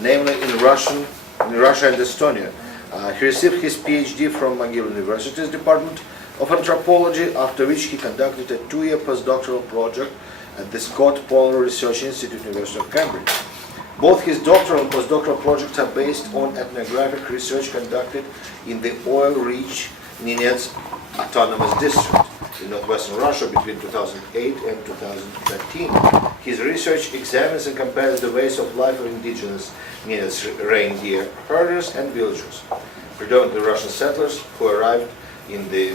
namely in Russia and Estonia. He received his PhD from McGill University's Department of Anthropology, after which he conducted a 2-year postdoctoral project at the Scott Polar Research Institute, University of Cambridge. Both his doctoral and postdoctoral projects are based on ethnographic research conducted in the oil-rich Nenets Autonomous District in northwestern Russia between 2008 and 2013. His research examines and compares the ways of life of indigenous Nenets reindeer herders and villagers, predominantly Russian settlers who arrived in the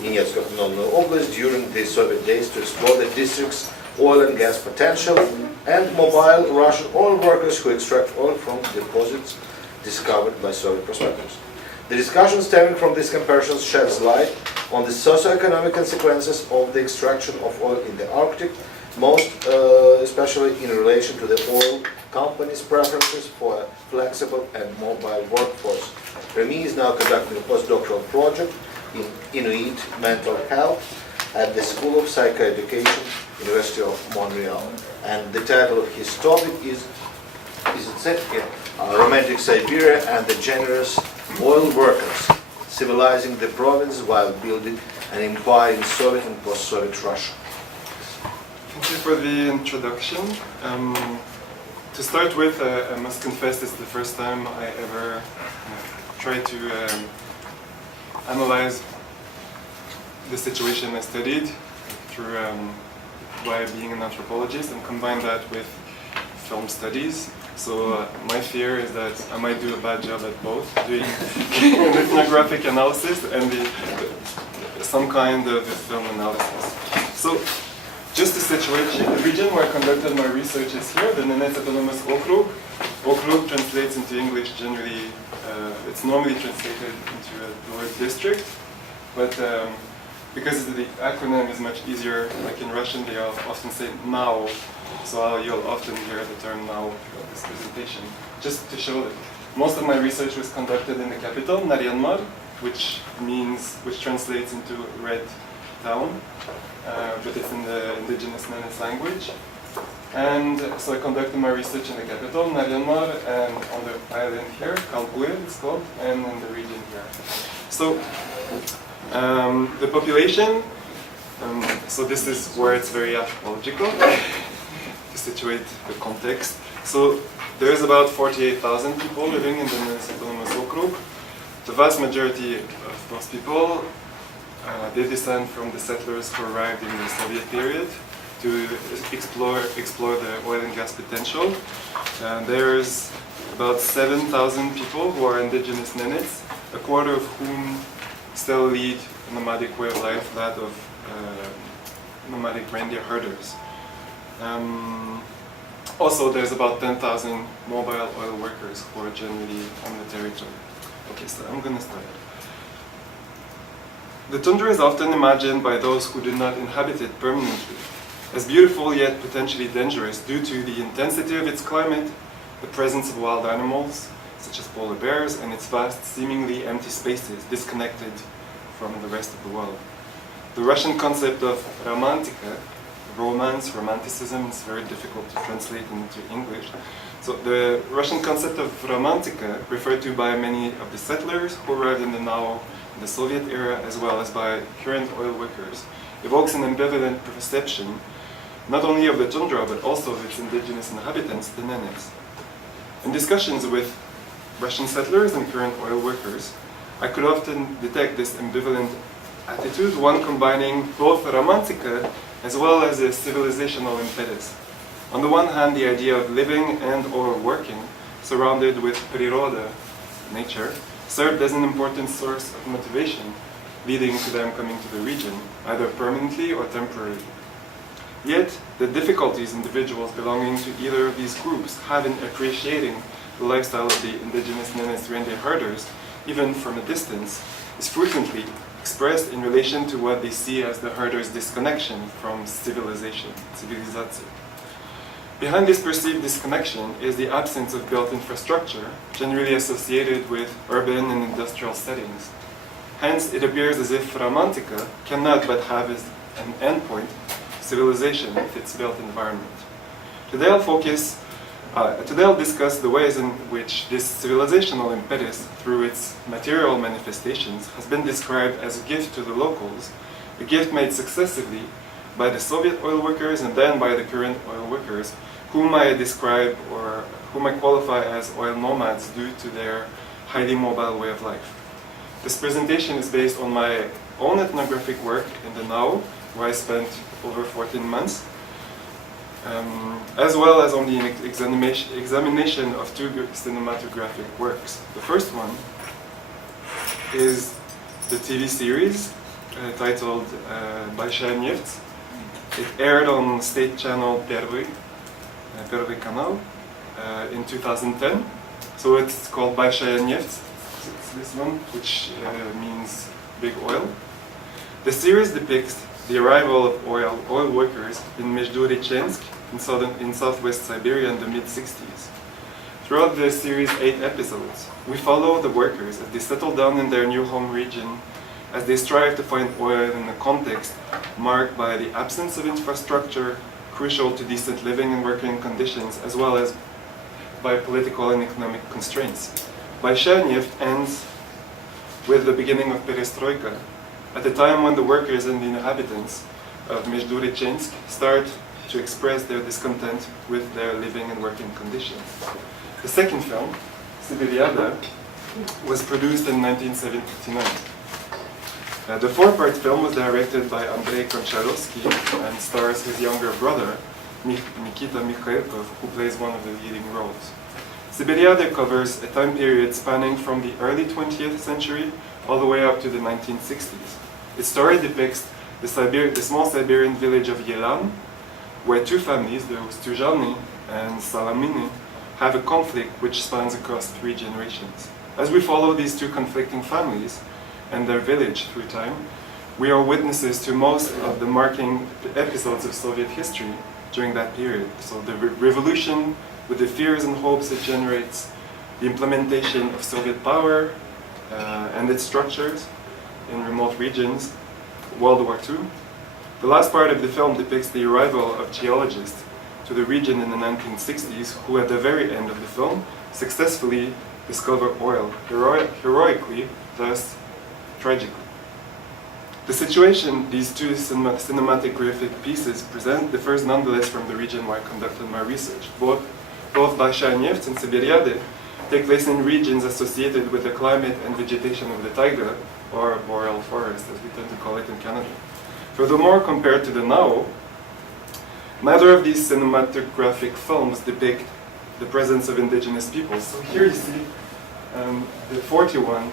Nenetsk Autonomous Oblast during the Soviet days to explore the district's oil and gas potential, and mobile Russian oil workers who extract oil from deposits discovered by Soviet prospectors. The discussion stemming from these comparisons sheds light on the socioeconomic consequences of the extraction of oil in the Arctic, most especially in relation to the oil companies' preferences for a flexible and mobile workforce. Rémy is now conducting a postdoctoral project in Inuit mental health at the School of Psychoeducation, University of Montreal. And the title of his topic is it set here? Romantic Siberia and the Generous Oil Workers, Civilizing the Province while Building an Empire in Soviet and post-Soviet Russia. Thank you for the introduction. To start with, I must confess this is the first time I ever tried to analyze the situation I studied through by being an anthropologist and combine that with film studies. So my fear is that I might do a bad job at both, doing an ethnographic analysis and some kind of film analysis. So just the situation, the region where I conducted my research is here, the Nenets Autonomous Okrug. Okrug translates into English generally, it's normally translated into the word district, but because the acronym is much easier, like in Russian they often say "now," so you'll often hear the term "now" throughout this presentation. Just to show that most of my research was conducted in the capital, Naryanmar, which translates into red town, but it's in the indigenous Nenets language. And so I conducted my research in the capital, Naryanmar, and on the island here, Kalbuir it's called, and in the region here. So the population, so this is where it's very anthropological, to situate the context. So there's about 48,000 people living in the Nenets Autonomous Okrug. The vast majority of those people, they descend from the settlers who arrived in the Soviet period to explore the oil and gas potential. There's about 7,000 people who are indigenous Nenets, a quarter of whom still lead a nomadic way of life, that of nomadic reindeer herders. Also, there's about 10,000 mobile oil workers who are generally on the territory. Okay, so I'm going to start. The tundra is often imagined by those who do not inhabit it permanently as beautiful yet potentially dangerous due to the intensity of its climate, the presence of wild animals, such as polar bears, and its vast, seemingly empty spaces disconnected from the rest of the world. The Russian concept of romantika, romance, romanticism, is very difficult to translate into English. So the Russian concept of romantika, referred to by many of the settlers who arrived in the Soviet era, as well as by current oil workers, evokes an ambivalent perception not only of the tundra but also of its indigenous inhabitants, the Nenets. In discussions with Russian settlers and current oil workers, I could often detect this ambivalent attitude, one combining both romantika as well as a civilizational impetus. On the one hand, the idea of living and or working surrounded with priroda, nature, served as an important source of motivation, leading to them coming to the region, either permanently or temporarily. Yet, the difficulties individuals belonging to either of these groups have in appreciating the lifestyle of the indigenous Nenets reindeer herders, even from a distance, is frequently expressed in relation to what they see as the herders' disconnection from civilization, civilization. Behind this perceived disconnection is the absence of built infrastructure, generally associated with urban and industrial settings. Hence, it appears as if romantika cannot but have as an endpoint civilization with its built environment. Today I'll focus Today I'll discuss the ways in which this civilizational impetus, through its material manifestations, has been described as a gift to the locals, a gift made successively by the Soviet oil workers and then by the current oil workers, whom I describe or whom I qualify as oil nomads due to their highly mobile way of life. This presentation is based on my own ethnographic work in the Nao, where I spent over 14 months, as well as on the examination of two cinematographic works. The first one is the TV series titled Большая нефть. It aired on state channel Первый Canal in 2010. So it's called Большая нефть. It's this one, which means big oil. The series depicts the arrival of oil workers in Mezhdurichensk in southwest Siberia in the mid-60s. Throughout the series' 8 episodes, we follow the workers as they settle down in their new home region, as they strive to find oil in a context marked by the absence of infrastructure crucial to decent living and working conditions, as well as by political and economic constraints. Большая нефть ends with the beginning of perestroika, at the time when the workers and the inhabitants of Mezhdurichensk start to express their discontent with their living and working conditions. The second film, Siberia, was produced in 1979. The 4-part film was directed by Andrei Koncharovsky and stars his younger brother, Nikita Mikhailkov, who plays one of the leading roles. Siberia covers a time period spanning from the early 20th century all the way up to the 1960s. Its story depicts the small Siberian village of Yelan, where two families, the Ustuzhany and Salamini, have a conflict which spans across 3 generations. As we follow these two conflicting families and their village through time, we are witnesses to most of the marking episodes of Soviet history during that period. So the revolution, with the fears and hopes it generates, the implementation of Soviet power and its structures in remote regions, World War II. The last part of the film depicts the arrival of geologists to the region in the 1960s, who at the very end of the film successfully discover oil, heroically, thus tragically. The situation these two cinematographic pieces present differs nonetheless from the region where I conducted my research. Both Большая нефть and Siberia take place in regions associated with the climate and vegetation of the taiga, or boreal forest as we tend to call it in Canada. Furthermore, compared to the Nao, neither of these cinematographic films depict the presence of indigenous peoples. So here you see the 41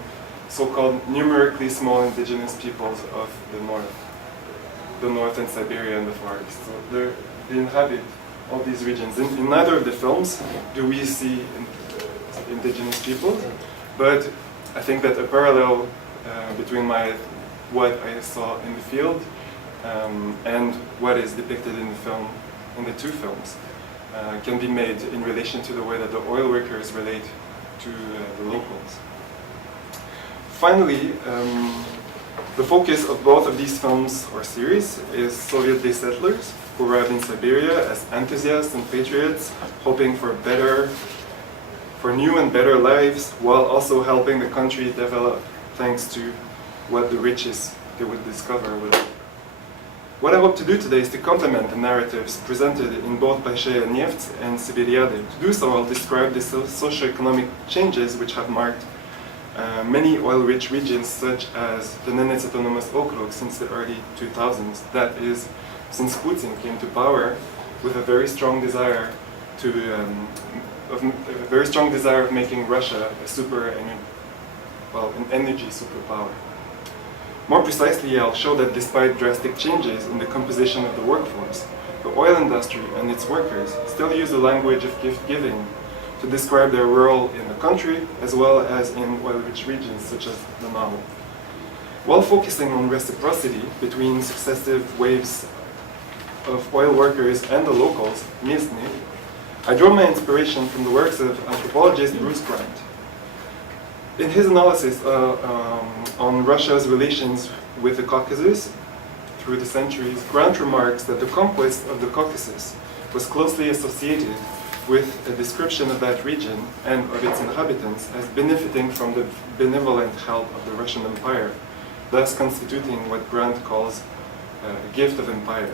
so-called numerically small indigenous peoples of the north and Siberia and the Far East. So they inhabit all these regions. In neither of the films do we see indigenous peoples, but I think that a parallel between what I saw in the field and what is depicted in the film, in the two films, can be made in relation to the way that the oil workers relate to the locals. Finally, the focus of both of these films or series is Soviet day settlers who arrived in Siberia as enthusiasts and patriots, hoping for new and better lives, while also helping the country develop thanks to what the riches they would discover would. What I hope to do today is to complement the narratives presented in both Большая нефть and Siberia. To do so, I'll describe the socio-economic changes which have marked many oil-rich regions, such as the Nenets Autonomous Okrug since the early 2000s. That is, since Putin came to power with a very strong desire of making Russia an energy superpower. More precisely, I'll show that despite drastic changes in the composition of the workforce, the oil industry and its workers still use the language of gift-giving to describe their role in the country as well as in oil-rich regions such as the Nao. While focusing on reciprocity between successive waves of oil workers and the locals, местные, I draw my inspiration from the works of anthropologist Bruce Grant. In his analysis on Russia's relations with the Caucasus through the centuries, Grant remarks that the conquest of the Caucasus was closely associated with a description of that region and of its inhabitants as benefiting from the benevolent help of the Russian Empire, thus constituting what Grant calls a gift of empire.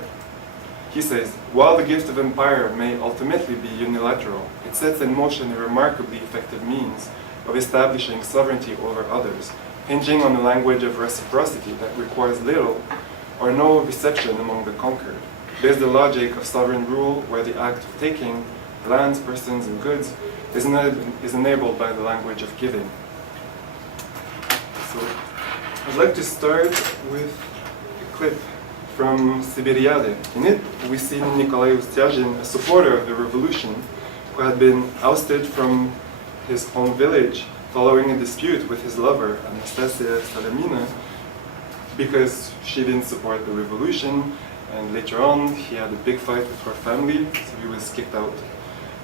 He says, while the gift of empire may ultimately be unilateral, it sets in motion a remarkably effective means of establishing sovereignty over others, hinging on a language of reciprocity that requires little or no reception among the conquered. There's the logic of sovereign rule where the act of taking lands, persons, and goods is enabled by the language of giving. So I'd like to start with a clip from Siberia. In it, we see Nikolai Ustyanin, a supporter of the revolution, who had been ousted from his home village following a dispute with his lover, Anastasia Salamina, because she didn't support the revolution, and later on he had a big fight with her family, so he was kicked out.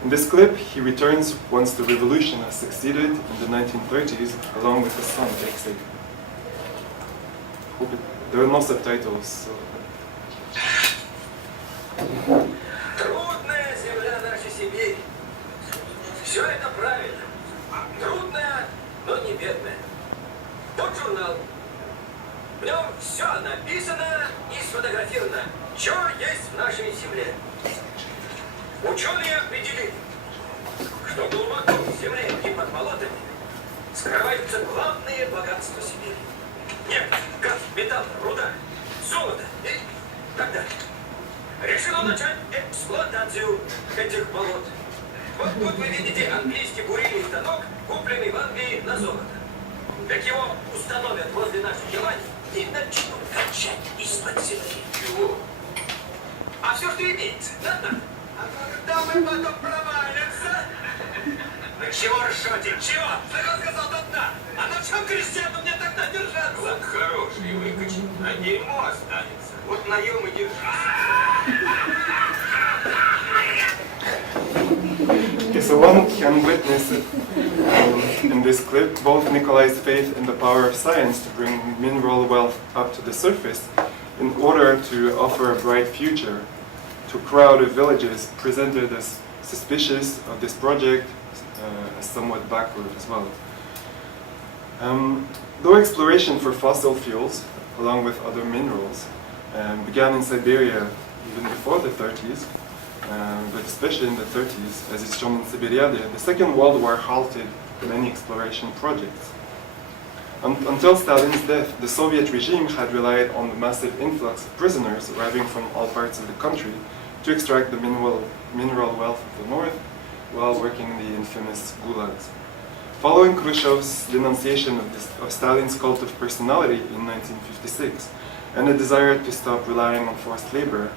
In this clip, he returns once the revolution has succeeded in the 1930s, along with his son, Alexei. There are no subtitles, so... Трудная земля наша Сибирь. Все это правильно. Трудная, но не бедная. Вот журнал. В нем все написано и сфотографировано, что есть в нашей земле. Ученые определили, что глубоко в земле и под болотами скрываются главные богатства Сибири. Нефть, газ, металл, руда, золото и так далее. Решено начать эксплуатацию этих болот. Вот тут вы видите английский бурильный станок, купленный в Англии на золото. Как его установят возле наших елань и начнут качать из-под земли. Чего? А все, что имеется, да? А когда мы потом провалимся? Вы чего ржете? Чего? Что сказал до дна? А на чем крестьяну мне тогда держаться? Вот хороший выкач, а дерьмо останется. Вот на нем и держись. Okay, so one can witness in this clip both Nikolai's faith in the power of science to bring mineral wealth up to the surface in order to offer a bright future to a crowd of villagers presented as suspicious of this project, as somewhat backward as well. Though exploration for fossil fuels, along with other minerals, began in Siberia even before the 30s, but especially in the 30s, as is shown in Siberia, the Second World War halted many exploration projects. Until Stalin's death, the Soviet regime had relied on the massive influx of prisoners arriving from all parts of the country to extract the mineral wealth of the north while working in the infamous gulags. Following Khrushchev's denunciation of Stalin's cult of personality in 1956 and a desire to stop relying on forced labor,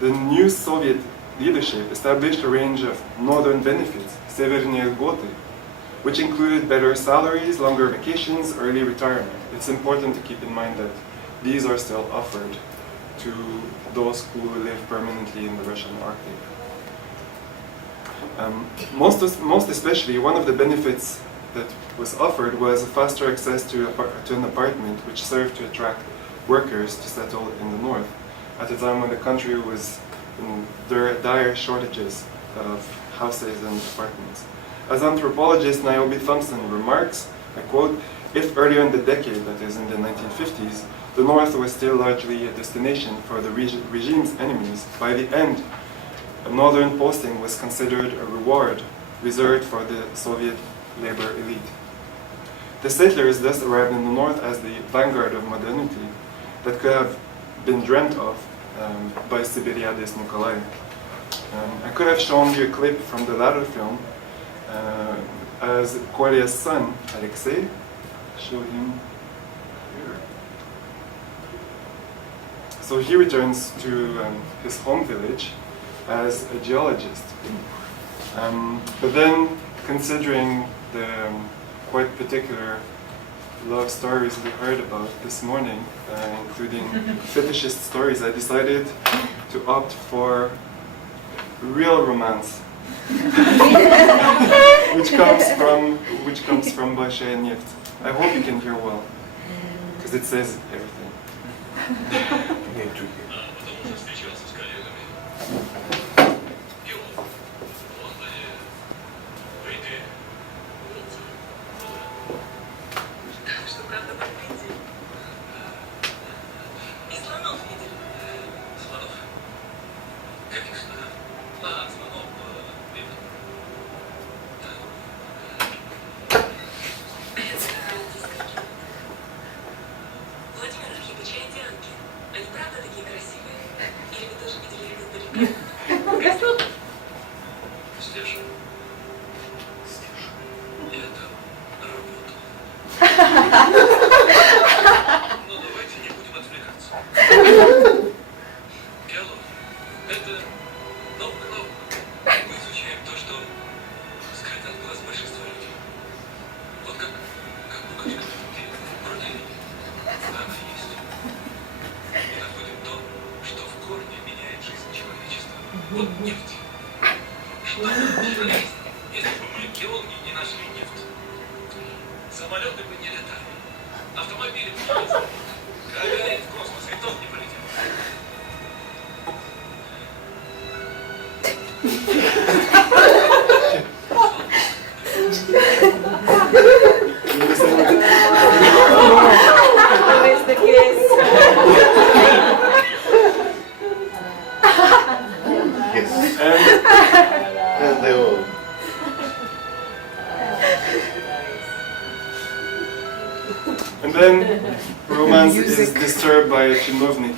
the new Soviet leadership established a range of northern benefits, Severные lьготы, which included better salaries, longer vacations, early retirement. It's important to keep in mind that these are still offered to those who live permanently in the Russian Arctic. Most especially, one of the benefits that was offered was a faster access to an apartment, which served to attract workers to settle in the north at a time when the country was in dire shortages of houses and apartments. As anthropologist Niobe Thompson remarks, I quote, "If earlier in the decade, that is in the 1950s, the North was still largely a destination for the regime's enemies, by the end, a northern posting was considered a reward reserved for the Soviet labor elite. The settlers thus arrived in the North as the vanguard of modernity that could have been dreamt of by Siberiades Nikolai. I could have shown you a clip from the latter film as Kolya's son, Alexei, show him here. So he returns to his home village as a geologist. But then, considering the quite particular love stories we heard about this morning, including fetishist stories, I decided to opt for real romance, which comes from Большая нефть. I hope you can hear well, because it says everything. правда, подглядели. И слонов видели. Слонов? Каких слонов? А, слонов. Владимир Архипович, а индианки, они правда такие красивые? Или вы тоже видели их издалека? Стеша. Это работа. Но давайте не будем отвлекаться. Диалог. Это наука. Мы изучаем то, что скрыто от глаз большинства людей. Вот как букашка. Вроде она есть. Мы находим то, что в корне меняет жизнь человечества. Вот нефть. Что бы есть, если бы мы, геологи, не нашли нефть? Самолеты бы не летали, автомобили бы не ездили, Гагарин в космос и тот не полетел. Always the case. Yes. And And they all. And then romance is disturbed by a chinovnik.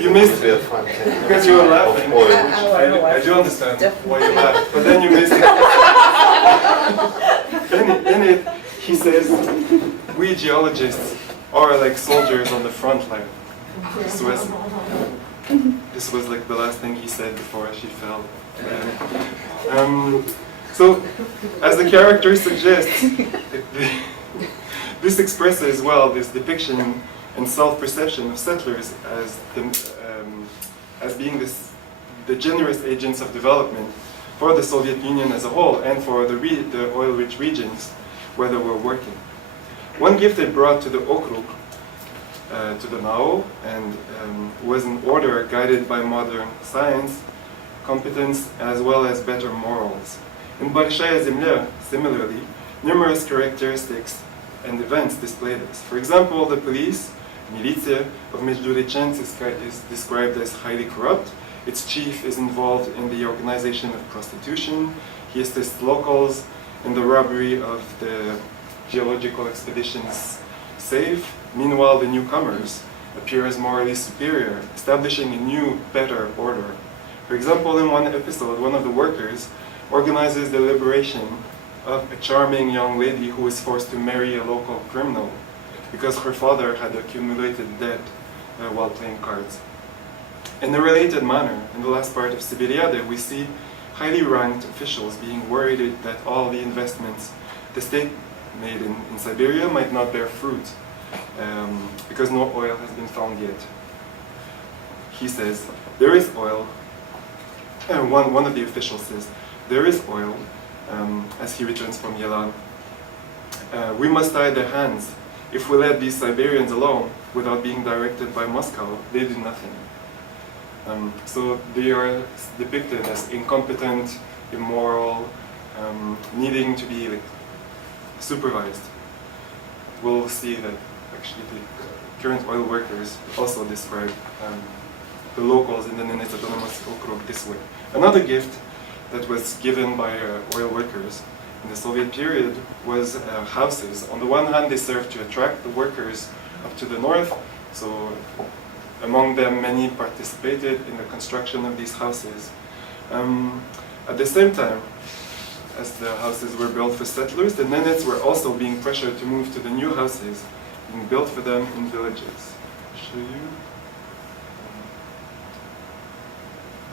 You missed Be a it fun thing. because you were laughing. Of oil. I do understand why you laughed, but then you missed it. In it, he says, we geologists are like soldiers on the front line. This was like the last thing he said before she fell. So, as the character suggests, this expresses well this depiction and self-perception of settlers as being the generous agents of development for the Soviet Union as a whole and for the oil-rich regions where they were working. One gift they brought to the okrug, to the Mao, and was an order guided by modern science, competence, as well as better morals. In Большая Земля, similarly, numerous characteristics and events display this. For example, the police, militia of Междуреченск is described as highly corrupt. Its chief is involved in the organization of prostitution. He assists locals in the robbery of the geological expeditions safe. Meanwhile, the newcomers appear as morally superior, establishing a new, better order. For example, in one episode, one of the workers organizes the liberation of a charming young lady who is forced to marry a local criminal because her father had accumulated debt while playing cards. In a related manner, in the last part of Siberia, we see highly ranked officials being worried that all the investments the state made in Siberia might not bear fruit because no oil has been found yet. He says, there is oil. One of the officials says, there is oil, as he returns from Yelan. We must tie their hands. If we let these Siberians alone without being directed by Moscow, they do nothing. So they are depicted as incompetent, immoral, needing to be supervised. We'll see that actually the current oil workers also describe the locals in the Nenets Autonomous Okrug this way. Another gift that was given by oil workers in the Soviet period was houses. On the one hand, they served to attract the workers up to the north, so among them many participated in the construction of these houses. At the same time, as the houses were built for settlers, the Nenets were also being pressured to move to the new houses being built for them in villages. I'll show you.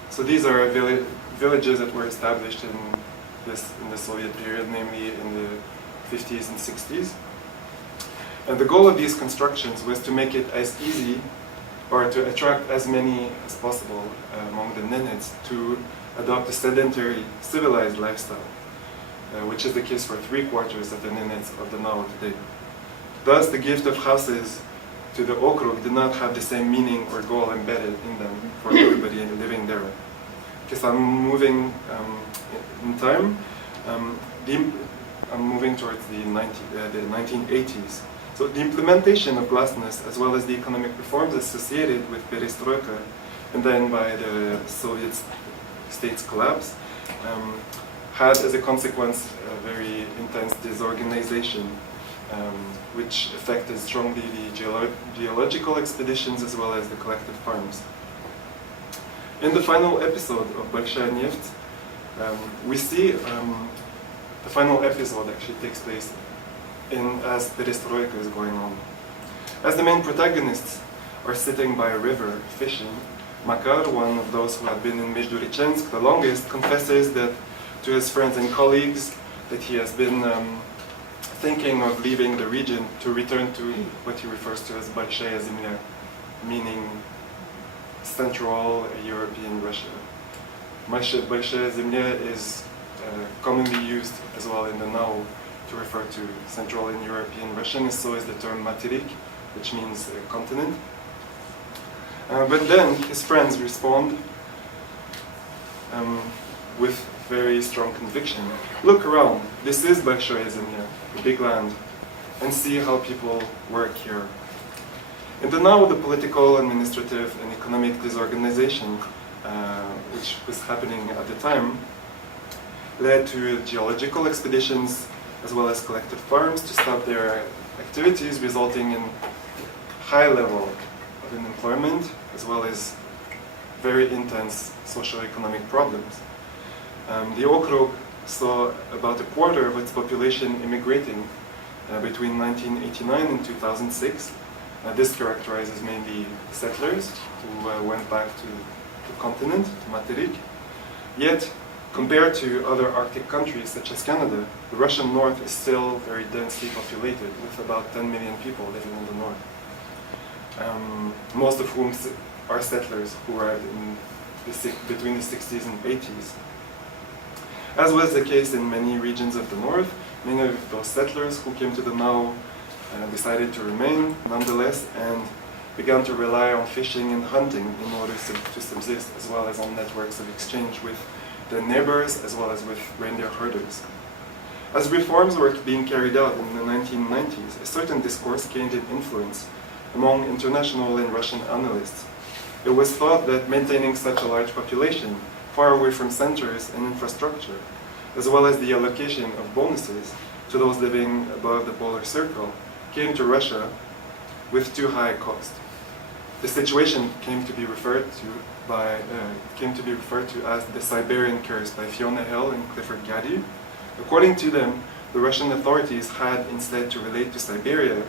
So these are villages that were established in the Soviet period, namely in the 50s and 60s. And the goal of these constructions was to make it as easy or to attract as many as possible among the Nenets to adopt a sedentary, civilized lifestyle, which is the case for 3/4 of the Nenets of the Mao today. Thus, the gift of houses to the Okrug did not have the same meaning or goal embedded in them for everybody living there. Because I'm moving in time, I'm moving towards the 1980s. So the implementation of glasnost, as well as the economic reforms associated with perestroika, and then by the Soviet state's collapse, had as a consequence a very intense disorganization, which affected strongly the geological expeditions as well as the collective farms. In the final episode of Большая нефть, we see the final episode actually takes place as perestroika is going on. As the main protagonists are sitting by a river fishing, Makar, one of those who had been in Mezhdurichensk the longest, confesses that to his friends and colleagues that he has been thinking of leaving the region to return to what he refers to as Большая Земля, meaning Central European Russia. Большая Земля is commonly used as well in the now to refer to Central and European Russian, and so is the term Materik, which means continent. But then his friends respond with very strong conviction. Look around, this is Большая Земля, the big land, and see how people work here. And then now the political, administrative, and economic disorganization, which was happening at the time, led to geological expeditions as well as collective farms to stop their activities, resulting in high level of unemployment as well as very intense socio-economic problems. The okrug saw about a quarter of its population immigrating between 1989 and 2006. This characterizes mainly settlers who went back to the continent, to Materik. Yet, compared to other Arctic countries such as Canada, the Russian north is still very densely populated, with about 10 million people living in the north. Most of whom are settlers who arrived in between the 60s and 80s. As was the case in many regions of the north, many of those settlers who came to the now decided to remain nonetheless and began to rely on fishing and hunting in order to subsist, as well as on networks of exchange with their neighbors as well as with reindeer herders. As reforms were being carried out in the 1990s, a certain discourse gained in influence among international and Russian analysts. It was thought that maintaining such a large population far away from centers and infrastructure, as well as the allocation of bonuses to those living above the polar circle, came to Russia with too high a cost. The situation came to be referred to as the Siberian Curse by Fiona Hill and Clifford Gaddy. According to them, the Russian authorities had instead to relate to Siberia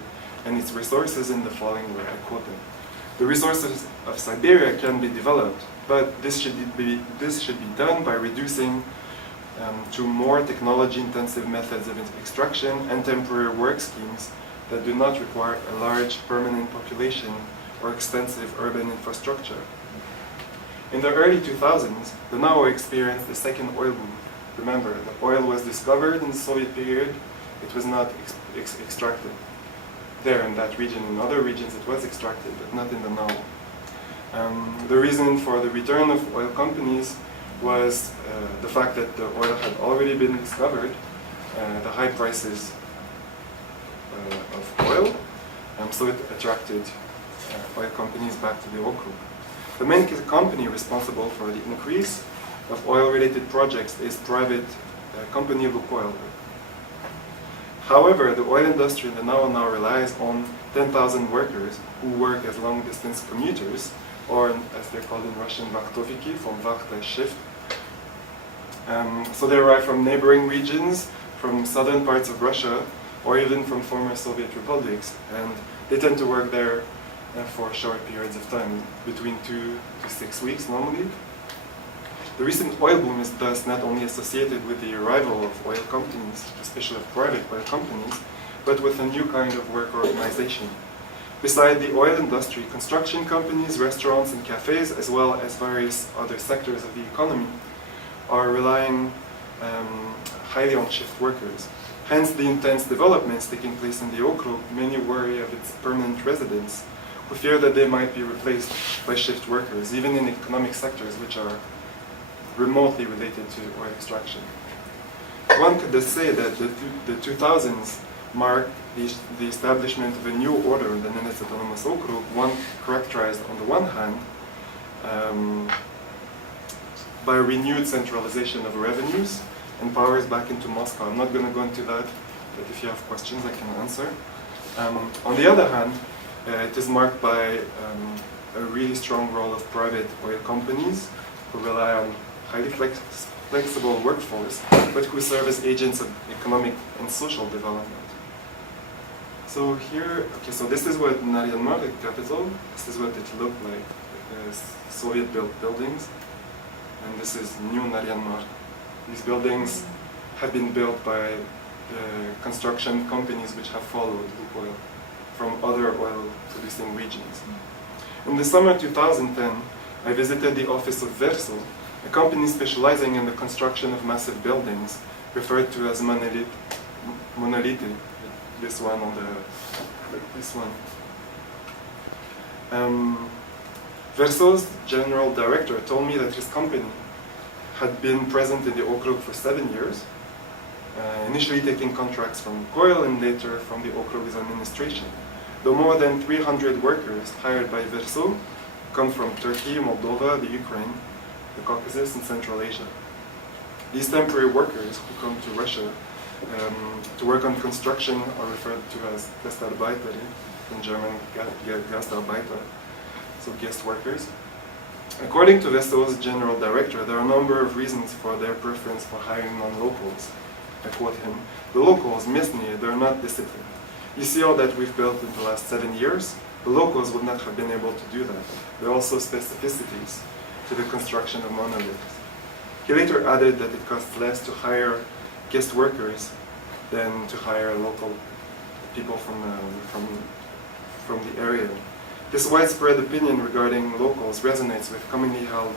and its resources in the following way, I quote them. The resources of Siberia can be developed, but this should be done by reducing to more technology-intensive methods of extraction and temporary work schemes that do not require a large permanent population or extensive urban infrastructure. In the early 2000s, the NAO experienced the second oil boom. Remember, the oil was discovered in the Soviet period, it was not extracted. There in that region, in other regions it was extracted, but not in the NAO. The reason for the return of oil companies was the fact that the oil had already been discovered, the high prices of oil, so it attracted oil companies back to the okrug. The main company responsible for the increase of oil-related projects is private company Lukoil. However, the oil industry in the now relies on 10,000 workers who work as long-distance commuters, or as they're called in Russian, vaktoviki, from Bakhta shift. So they arrive from neighboring regions, from southern parts of Russia, or even from former Soviet republics, and they tend to work there for short periods of time, between 2 to 6 weeks normally. The recent oil boom is thus not only associated with the arrival of oil companies, especially of private oil companies, but with a new kind of work organization. Beside the oil industry, construction companies, restaurants and cafes, as well as various other sectors of the economy, are relying highly on shift workers. Hence the intense developments taking place in the okrug, many worry of its permanent residents, who fear that they might be replaced by shift workers, even in economic sectors which are remotely related to oil extraction. one could thus say that the 2000s marked the establishment of a new order in the Nenets Autonomous Okrug, one characterized on the one hand by renewed centralization of revenues and powers back into Moscow. I'm not going to go into that, but if you have questions I can answer. On the other hand, it is marked by a really strong role of private oil companies who rely on highly flexible workforce, but who serve as agents of economic and social development. So here, okay, so this is what Naryan-Mar, the capital, this is what it looked like, Soviet-built buildings, and this is new Naryan-Mar. These buildings have been built by construction companies which have followed oil from other oil-producing regions. In the summer 2010, I visited the office of Verso, a company specializing in the construction of massive buildings, referred to as monolith. This one on the, this one. Verso's general director told me that his company had been present in the Okrug for 7 years, initially taking contracts from Lukoil and later from the Okrug's administration. Though more than 300 workers hired by Verso come from Turkey, Moldova, the Ukraine, the Caucasus, and Central Asia. These temporary workers who come to Russia to work on construction are referred to as Gastarbeiter, in German Gastarbeiter, so guest workers. According to Verso's general director, there are a number of reasons for their preference for hiring non-locals. I quote him, "The locals, местные, they're not disciplined. You see all that we've built in the last 7 years? The locals would not have been able to do that. There are also specificities to the construction of monoliths." He later added that it costs less to hire guest workers than to hire local people from the area. This widespread opinion regarding locals resonates with commonly held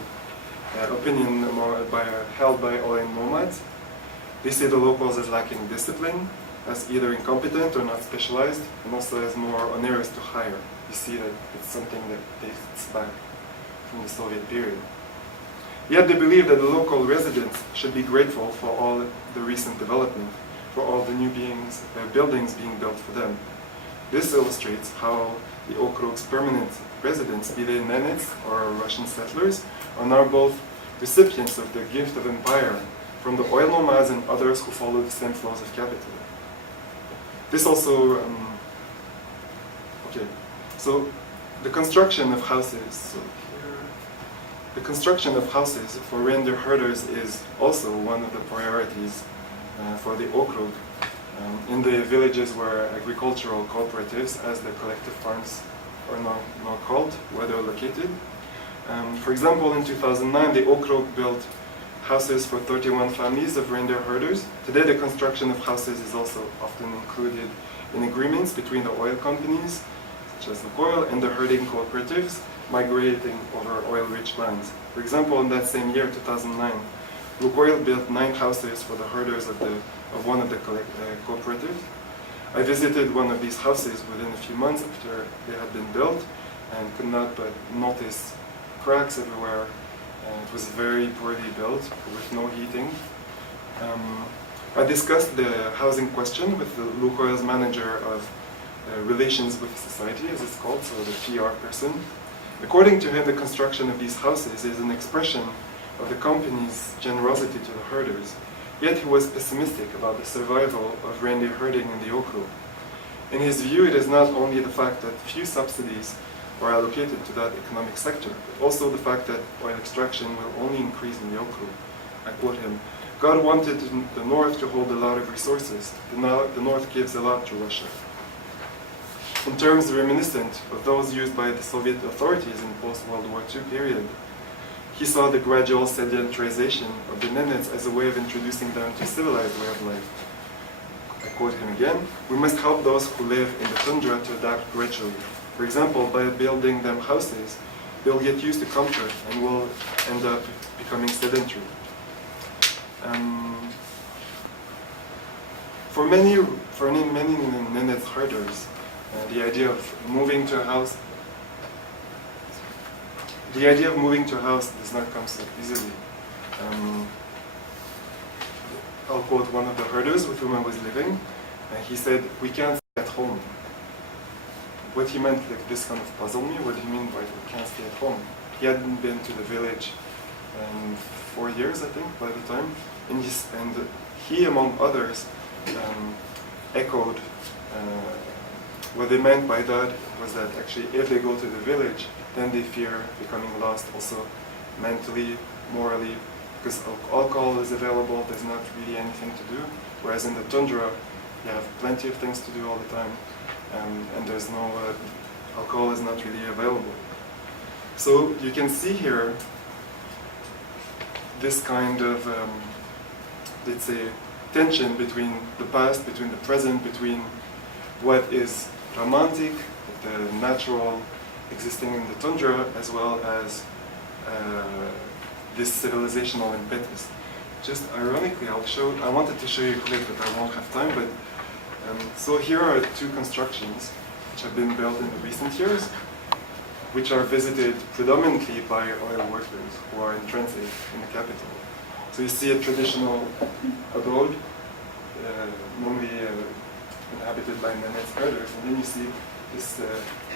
opinion held by oil nomads. They see the locals as lacking discipline, as either incompetent or not specialized, and also as more onerous to hire. You see that it's something that dates back from the Soviet period. Yet they believe that the local residents should be grateful for all the recent development, for all the new buildings being built for them. This illustrates how the Okrug's permanent residents, be they Nenets or Russian settlers, are now both recipients of the gift of empire from the oil nomads and others who follow the same flows of capital. This also, okay, so the construction of houses, the construction of houses for reindeer herders is also one of the priorities for the Okrug in the villages where agricultural cooperatives, as the collective farms are now called, where they're located. For example, in 2009, the Okrug built houses for 31 families of reindeer herders. Today, the construction of houses is also often included in agreements between the oil companies, such as Lukoil, and the herding cooperatives migrating over oil-rich lands. For example, in that same year, 2009, Lukoil built 9 houses for the herders of one of the cooperatives. I visited one of these houses within a few months after they had been built and could not but notice cracks everywhere. It was very poorly built with no heating. I discussed the housing question with the Lukoil's manager of relations with society, as it's called, so the PR person. According to him, the construction of these houses is an expression of the company's generosity to the herders. Yet he was pessimistic about the survival of reindeer herding in the Okrug. In his view, it is not only the fact that few subsidies are allocated to that economic sector, but also the fact that oil extraction will only increase in the Okrug. I quote him, "God wanted the North to hold a lot of resources. The North gives a lot to Russia." In terms reminiscent of those used by the Soviet authorities in post-World War II period, he saw the gradual sedentarization of the Nenets as a way of introducing them to a civilized way of life. I quote him again, "We must help those who live in the tundra to adapt gradually. For example, by building them houses, they'll get used to comfort and will end up becoming sedentary." For many Nenets herders, the idea of moving to a house does not come so easily. I'll quote one of the herders with whom I was living, and he said, "We can't stay at home." What he meant, like, this kind of puzzled me. What do you mean by we can't stay at home? He hadn't been to the village in 4 years, I think, by the time. And he, among others, echoed what they meant by that was that actually if they go to the village, then they fear becoming lost also mentally, morally, because alcohol is available, there's not really anything to do. Whereas in the tundra, you have plenty of things to do all the time, and there's no, alcohol is not really available. So you can see here this kind of, let's say, tension between the past, between the present, between what is romantic, the natural existing in the tundra, as well as this civilizational impetus. Just ironically, I wanted to show you a clip, but I won't have time, but so here are two constructions which have been built in the recent years, which are visited predominantly by oil workers who are in transit in the capital. So you see a traditional abode, normally inhabited by Nenets herders, and then you see this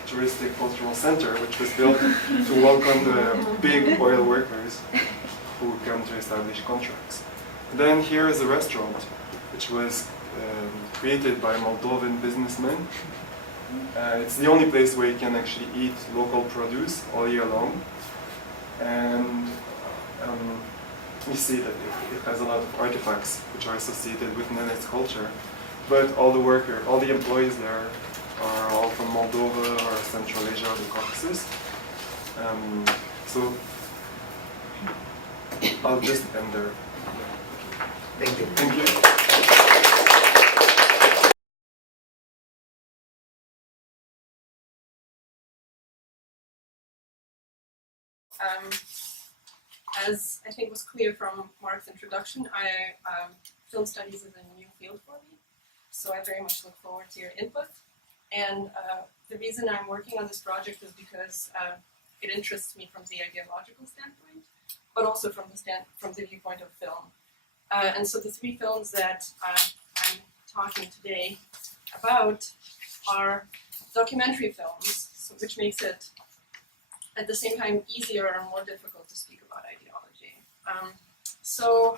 touristic cultural center which was built to welcome the big oil workers who come to establish contracts. And then here is a restaurant which was created by Moldovan businessmen. It's the only place where you can actually eat local produce all year long. And you see that it has a lot of artifacts which are associated with Nenets culture. But all the employees there are all from Moldova or Central Asia or the Caucasus. So I'll just end there. Thank you. Thank you. As I think was clear from Mark's introduction, film studies is a new field for me, so I very much look forward to your input. And the reason I'm working on this project is because it interests me from the ideological standpoint, but also from the viewpoint of film. And so the three films that I'm talking today about are documentary films, which makes it at the same time easier or more difficult to speak about ideology. So,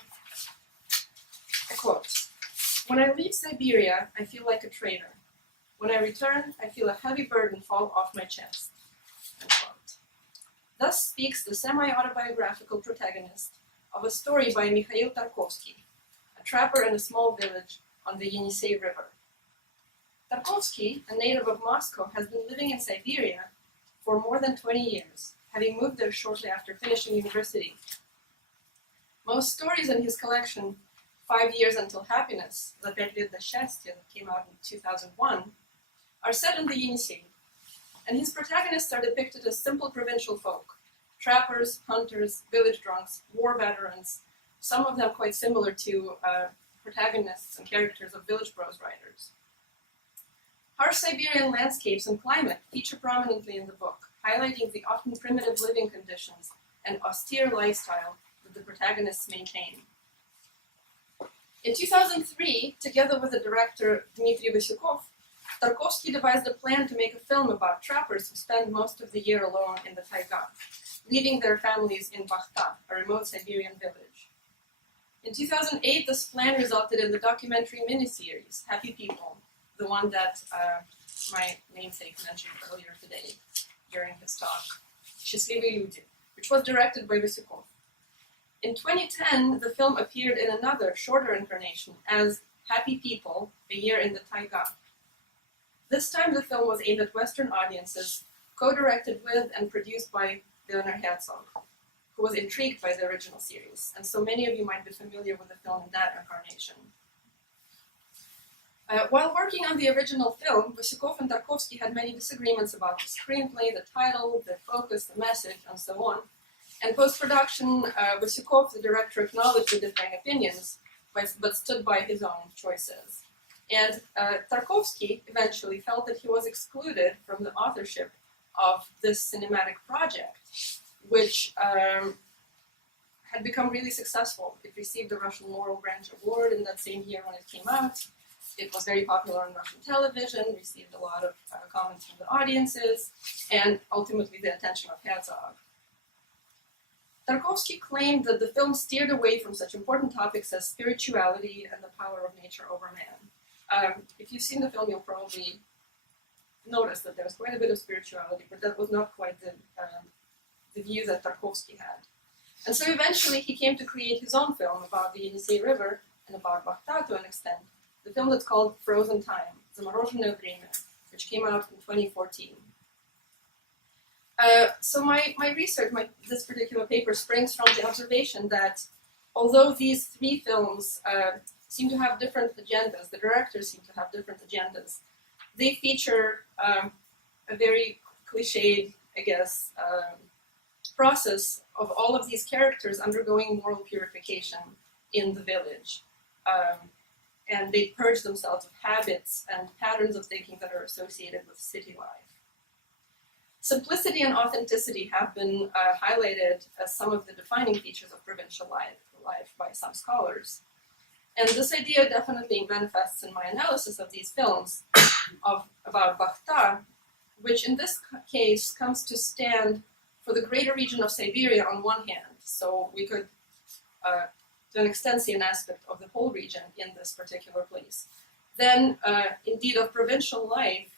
a quote: "When I leave Siberia, I feel like a traitor. When I return, I feel a heavy burden fall off my chest." Unquote. Thus speaks the semi-autobiographical protagonist of a story by Mikhail Tarkovsky, a trapper in a small village on the Yenisei River. Tarkovsky, a native of Moscow, has been living in Siberia for more than 20 years, having moved there shortly after finishing university. Most stories in his collection, 5 Years Until Happiness, La Pять лет до счастья, that came out in 2001, are set in the Yenisei, and his protagonists are depicted as simple provincial folk, trappers, hunters, village drunks, war veterans, some of them quite similar to protagonists and characters of Village Bros writers. Harsh Siberian landscapes and climate feature prominently in the book, highlighting the often primitive living conditions and austere lifestyle that the protagonists maintain. In 2003, together with the director Dmitry Vasyukov, Tarkovsky devised a plan to make a film about trappers who spend most of the year alone in the taiga, leaving their families in Bakhta, a remote Siberian village. In 2008, this plan resulted in the documentary miniseries, Happy People, the one that my namesake mentioned earlier today during his talk, Счастливые люди, which was directed by Vasyukov. In 2010, the film appeared in another, shorter incarnation as Happy People, A Year in the Taiga. This time the film was aimed at Western audiences, co-directed with and produced by Leonard Herzog, who was intrigued by the original series, and so many of you might be familiar with the film in that incarnation. While working on the original film, Vasyukov and Tarkovsky had many disagreements about the screenplay, the title, the focus, the message, and so on. And post-production, Vasyukov, the director, acknowledged the differing opinions, but stood by his own choices. And Tarkovsky eventually felt that he was excluded from the authorship of this cinematic project, which had had become really successful. It received the Russian Moral Branch Award in that same year when it came out. It was very popular on Russian television, received a lot of comments from the audiences, and ultimately the attention of Herzog. Tarkovsky claimed that the film steered away from such important topics as spirituality and the power of nature over man. If you've seen the film, you'll probably notice that there's quite a bit of spirituality, but that was not quite the view that Tarkovsky had. And so eventually he came to create his own film about the Yenisei River and about Bakhta to an extent, the film that's called Frozen Time, Zamorоженное время, which came out in 2014. So my research, this particular paper, springs from the observation that although these three films seem to have different agendas, the directors seem to have different agendas, they feature a very cliched, I guess, process of all of these characters undergoing moral purification in the village. And they purge themselves of habits and patterns of thinking that are associated with city life. Simplicity and authenticity have been highlighted as some of the defining features of provincial life by some scholars. And this idea definitely manifests in my analysis of these films about Bakhta, which in this case comes to stand for the greater region of Siberia on one hand. So we could, to an extent, see an aspect of the whole region in this particular place. Then, indeed, of provincial life,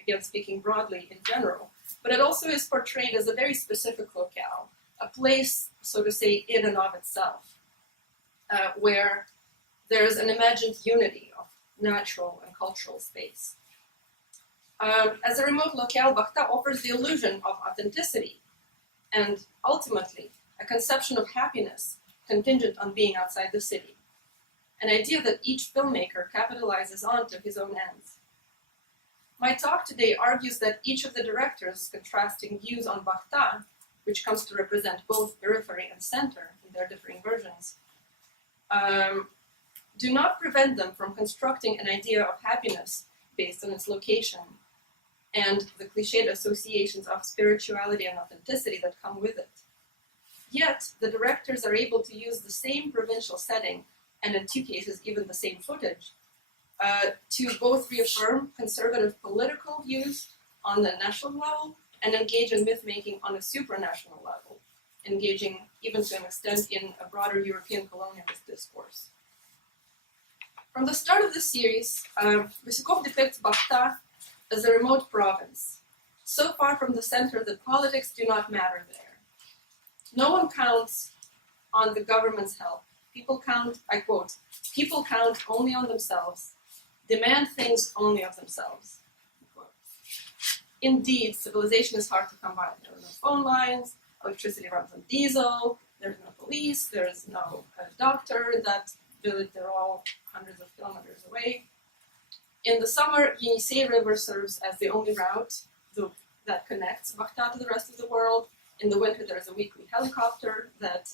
again speaking broadly in general, but it also is portrayed as a very specific locale, a place, so to say, in and of itself, where there's an imagined unity of natural and cultural space. As a remote locale, Bakhta offers the illusion of authenticity and, ultimately, a conception of happiness contingent on being outside the city, an idea that each filmmaker capitalizes on to his own ends. My talk today argues that each of the directors' contrasting views on Bakhta, which comes to represent both periphery and center in their differing versions, do not prevent them from constructing an idea of happiness based on its location and the cliched associations of spirituality and authenticity that come with it. Yet, the directors are able to use the same provincial setting, and in two cases even the same footage, to both reaffirm conservative political views on the national level and engage in myth-making on a supranational level, engaging even to an extent in a broader European colonialist discourse. From the start of the series, Russikov depicts Bakhta as a remote province, so far from the center that politics do not matter there. No one counts on the government's help. People count, I quote, people count only on themselves, demand things only of themselves. Indeed, civilization is hard to come by. There are no phone lines, electricity runs on diesel, there's no police, there's no doctor in that village, they're all hundreds of kilometers away. In the summer, Yenisei River serves as the only route that connects Bakhta to the rest of the world. In the winter, there's a weekly helicopter that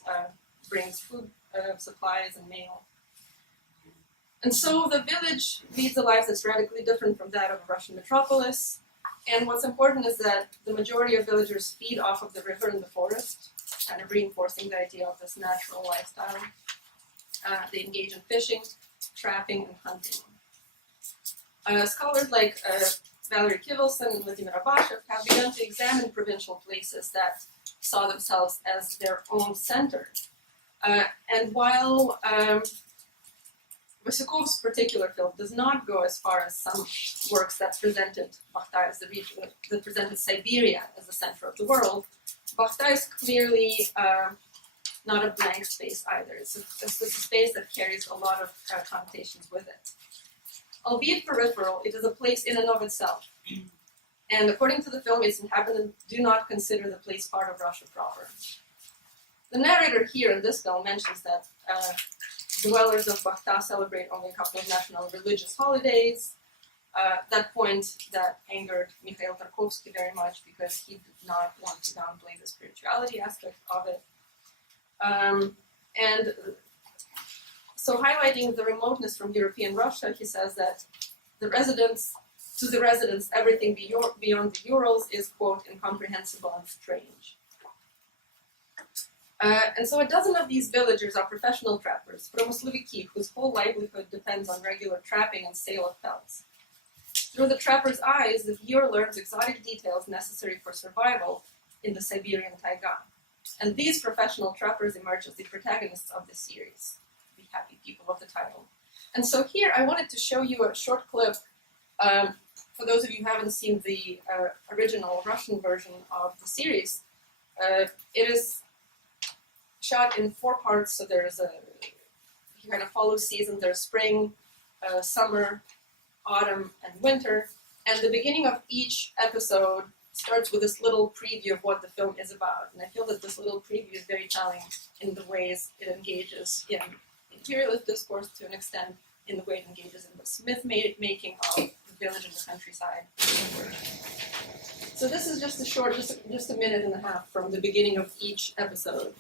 brings food supplies and mail. And so the village leads a life that's radically different from that of a Russian metropolis. And what's important is that the majority of villagers feed off of the river and the forest, kind of reinforcing the idea of this natural lifestyle. They engage in fishing, trapping, and hunting. Scholars like Valery Kivelson and Vladimir Abashev have begun to examine provincial places that saw themselves as their own center. And while Russikov's particular film does not go as far as some works that presented Bakhta as the region, that presented Siberia as the center of the world, Bakhta is clearly not a blank space either. It's a space that carries a lot of connotations with it. Albeit peripheral, it is a place in and of itself. And according to the film, its inhabitants do not consider the place part of Russia proper. The narrator here in this film mentions that dwellers of Bakhta celebrate only a couple of national religious holidays. That point that angered Mikhail Tarkovsky very much because he did not want to downplay the spirituality aspect of it. And so highlighting the remoteness from European Russia, he says that to the residents, everything beyond the Urals is, quote, incomprehensible and strange. And so a dozen of these villagers are professional trappers, promysloviki, whose whole livelihood depends on regular trapping and sale of pelts. Through the trapper's eyes, the viewer learns exotic details necessary for survival in the Siberian taiga. And these professional trappers emerge as the protagonists of the series, the happy people of the title. And so here I wanted to show you a short clip. For those of you who haven't seen the original Russian version of the series, it is shot in 4 parts. So there's you kind of follow seasons. There's spring, summer, autumn, and winter. And the beginning of each episode starts with this little preview of what the film is about. And I feel that this little preview is very telling in the ways it engages in imperialist discourse to an extent, in the way it engages in the myth-making of the village and the countryside. So this is just a short, just a minute and a half from the beginning of each episode.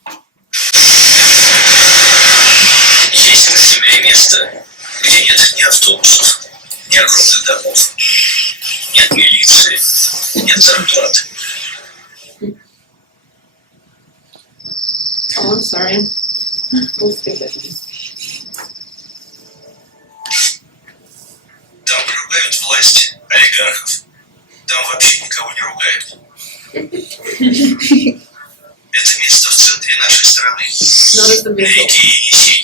Есть на Сибири место, где нет ни автобусов, ни огромных домов, нет милиции, нет зарплат. Oh, I'm sorry. We'll skip it. Там не ругают власть, олигархов. Там вообще никого не ругают. Это место в центре нашей страны. Реки Енисей.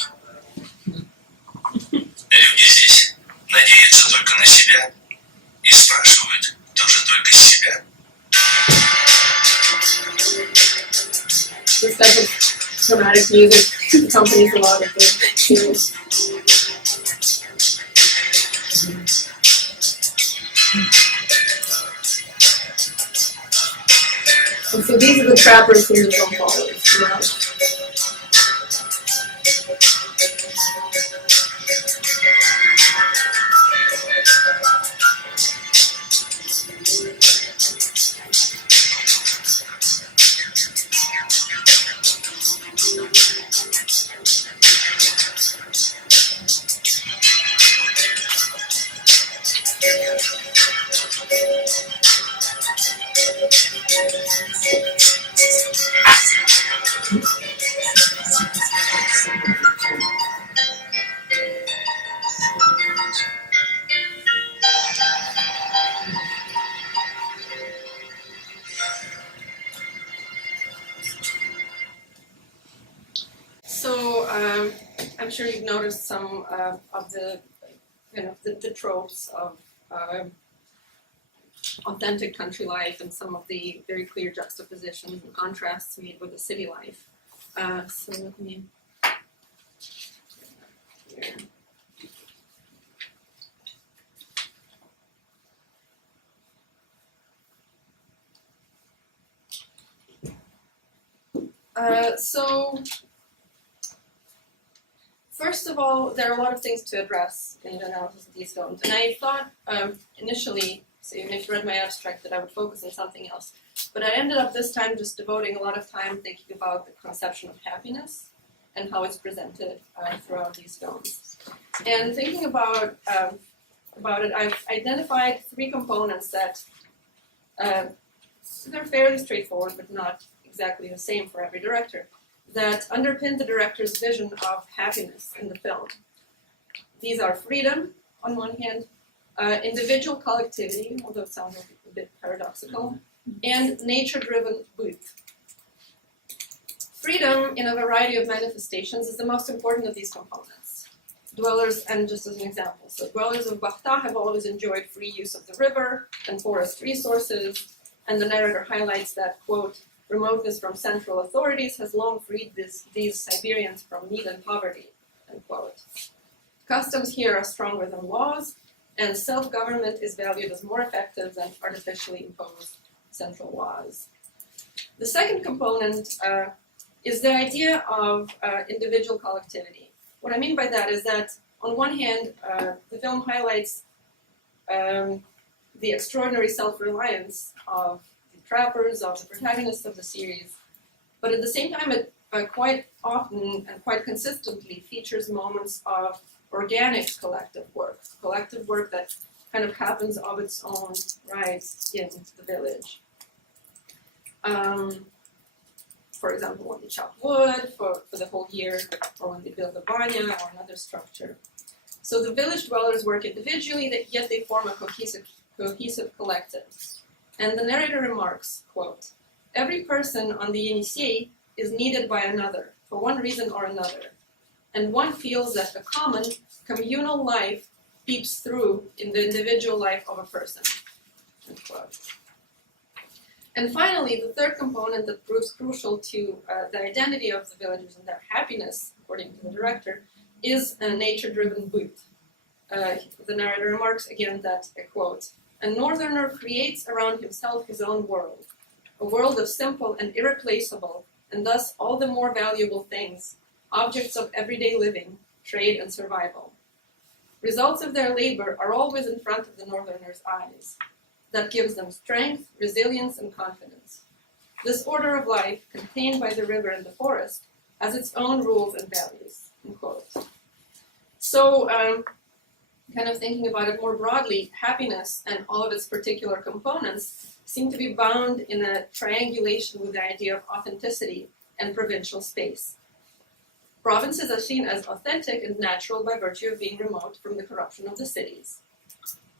Люди здесь надеются только на себя и спрашивают тоже только с себя. This type of dramatic music accompanies a lot of the series. And so these are the trappers whom the film follows. Now. So I'm sure you've noticed some of the the tropes of authentic country life and some of the very clear juxtapositions and contrasts made with the city life. So let me. Here. So, first of all, there are a lot of things to address in the analysis of these films. And I thought initially, so even if you read my abstract, that I would focus on something else. But I ended up this time just devoting a lot of time thinking about the conception of happiness and how it's presented throughout these films. And thinking about it, I've identified 3 components that they're fairly straightforward, but not exactly the same for every director, that underpin the director's vision of happiness in the film. These are freedom, on one hand, individual collectivity, although it sounds a bit paradoxical, and nature-driven byt. Freedom, in a variety of manifestations, is the most important of these components. Dwellers, and just as an example, so dwellers of Bakhta have always enjoyed free use of the river and forest resources, and the narrator highlights that, quote, remoteness from central authorities has long freed these Siberians from need and poverty, unquote. Customs here are stronger than laws, and self-government is valued as more effective than artificially imposed central laws. The second component is the idea of individual collectivity. What I mean by that is that, on one hand, the film highlights the extraordinary self-reliance of trappers, of the protagonists of the series, but at the same time it quite often and quite consistently features moments of organic collective work that kind of happens of its own right in the village. for example, when they chop wood for the whole year, or when they build a banya or another structure. So the village dwellers work individually, yet they form a cohesive collective. And the narrator remarks, quote, "Every person on the Yenisei is needed by another, for one reason or another, and one feels that a common, communal life peeps through in the individual life of a person." End quote. And finally, the third component that proves crucial to the identity of the villagers and their happiness, according to the director, is a nature-driven byt. The narrator remarks again that, I quote, "A northerner creates around himself his own world, a world of simple and irreplaceable, and thus all the more valuable things, objects of everyday living, trade and survival. Results of their labor are always in front of the northerner's eyes. That gives them strength, resilience, and confidence. This order of life, contained by the river and the forest, has its own rules and values." End quote. So, kind of thinking about it more broadly, happiness and all of its particular components seem to be bound in a triangulation with the idea of authenticity and provincial space. Provinces are seen as authentic and natural by virtue of being remote from the corruption of the cities.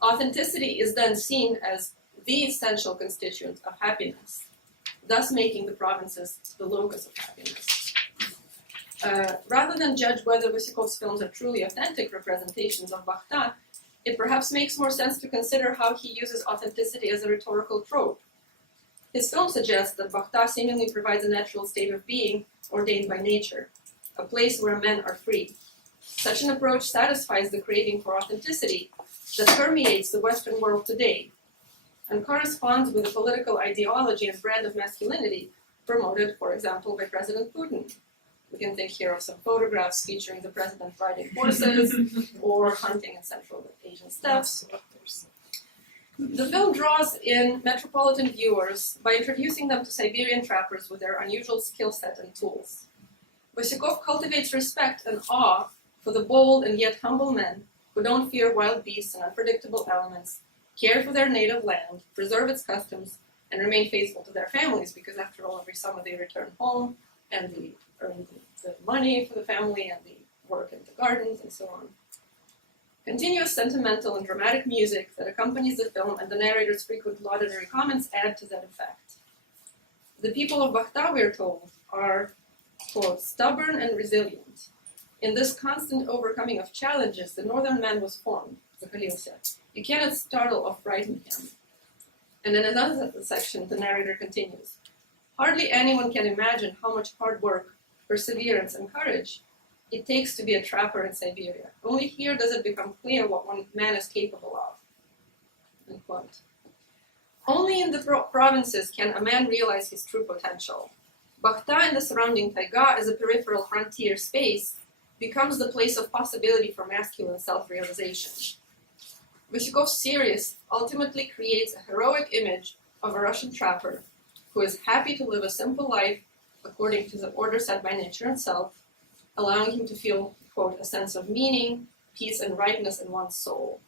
Authenticity is then seen as the essential constituent of happiness, thus making the provinces the locus of happiness. Rather than judge whether Vasykov's films are truly authentic representations of Bakhta, it perhaps makes more sense to consider how he uses authenticity as a rhetorical trope. His film suggests that Bakhta seemingly provides a natural state of being ordained by nature, a place where men are free. Such an approach satisfies the craving for authenticity that permeates the Western world today, and corresponds with the political ideology and brand of masculinity promoted, for example, by President Putin. We can think here of some photographs featuring the president riding horses or hunting in Central Asian steppes. The film draws in metropolitan viewers by introducing them to Siberian trappers with their unusual skill set and tools. Vasykov cultivates respect and awe for the bold and yet humble men who don't fear wild beasts and unpredictable elements, care for their native land, preserve its customs, and remain faithful to their families, because after all, every summer they return home and they earn the money for the family and they work in the gardens and so on. Continuous sentimental and dramatic music that accompanies the film and the narrator's frequent laudatory comments add to that effect. The people of Bakhta, we are told, are, quote, "stubborn and resilient. In this constant overcoming of challenges, the northern man was formed, Zakhalilся. You cannot startle or frighten him." And in another section, the narrator continues, "Hardly anyone can imagine how much hard work, perseverance, and courage it takes to be a trapper in Siberia. Only here does it become clear what one man is capable of." End quote. Only in the provinces can a man realize his true potential. Bakhta and the surrounding taiga as a peripheral frontier space becomes the place of possibility for masculine self-realization. Vasykov's series ultimately creates a heroic image of a Russian trapper who is happy to live a simple life according to the order set by nature itself, allowing him to feel, quote, "a sense of meaning, peace, and rightness in one's soul."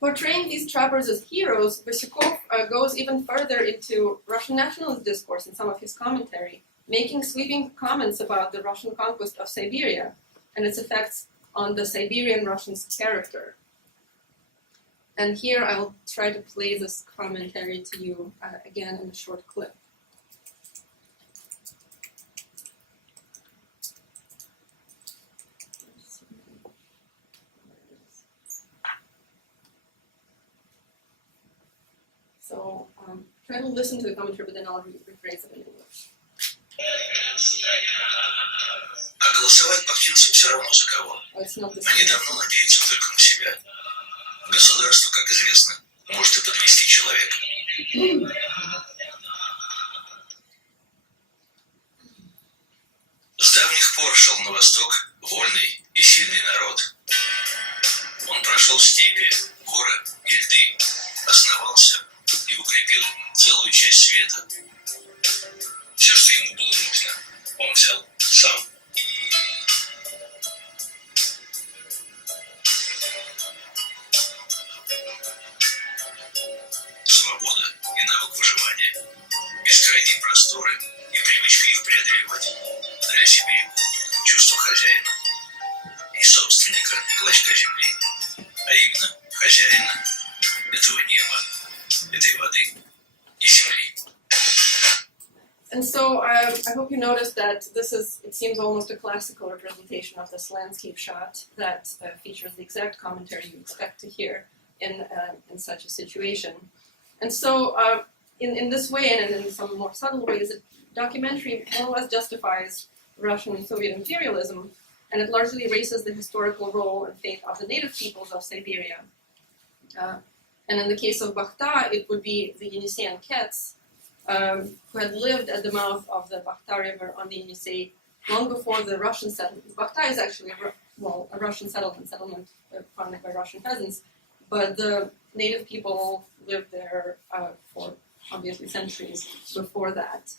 Portraying these trappers as heroes, Vasykov goes even further into Russian nationalist discourse in some of his commentary, making sweeping comments about the Russian conquest of Siberia and its effects on the Siberian Russians' character. And here I'll try to play this commentary to you again in a short clip. So try to listen to the commentary, but then I'll rephrase it in English. А голосовать бахтинцам все равно за кого. Oh, it's not this Они давно надеются только на себя. Государство, как известно, может и подвести человека. С давних пор шел на восток вольный и сильный народ. Он прошел степи, горы и льды, основался и укрепил целую часть света. Все, что ему было нужно, он взял сам. Свобода и навык выживания клочка земли, а именно хозяина этого неба, этой воды и земли. And so I hope you noticed that this is, it seems almost a classical representation of this landscape shot that features the exact commentary you expect to hear in such a situation. And so in this way and in some more subtle ways, the documentary more or less justifies Russian and Soviet imperialism, and it largely erases the historical role and fate of the native peoples of Siberia. And in the case of Bakhta, it would be the Yenisei Kets, who had lived at the mouth of the Bakhta River on the Yenisei long before the Russian settlement. Bakhta is actually a Russian settlement founded by Russian peasants, but the native people lived there for obviously centuries before that.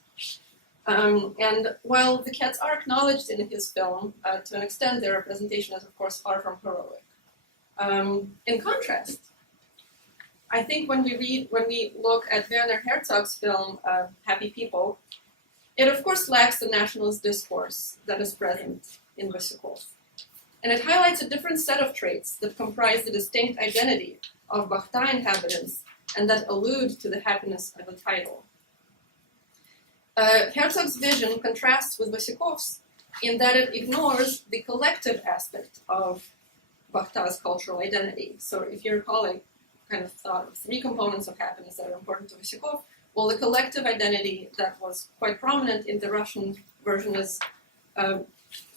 And while the Kets are acknowledged in his film, to an extent their representation is of course far from heroic. In contrast, I think when we look at Werner Herzog's film, Happy People, it of course lacks the nationalist discourse that is present in Vasukov. And it highlights a different set of traits that comprise the distinct identity of Bakhta inhabitants and that allude to the happiness of the title. Herzog's vision contrasts with Vasukov's in that it ignores the collective aspect of Bakhta's cultural identity. So if you're recalling, kind of thought of three components of happiness that are important to Vasukov, well, the collective identity that was quite prominent in the Russian version is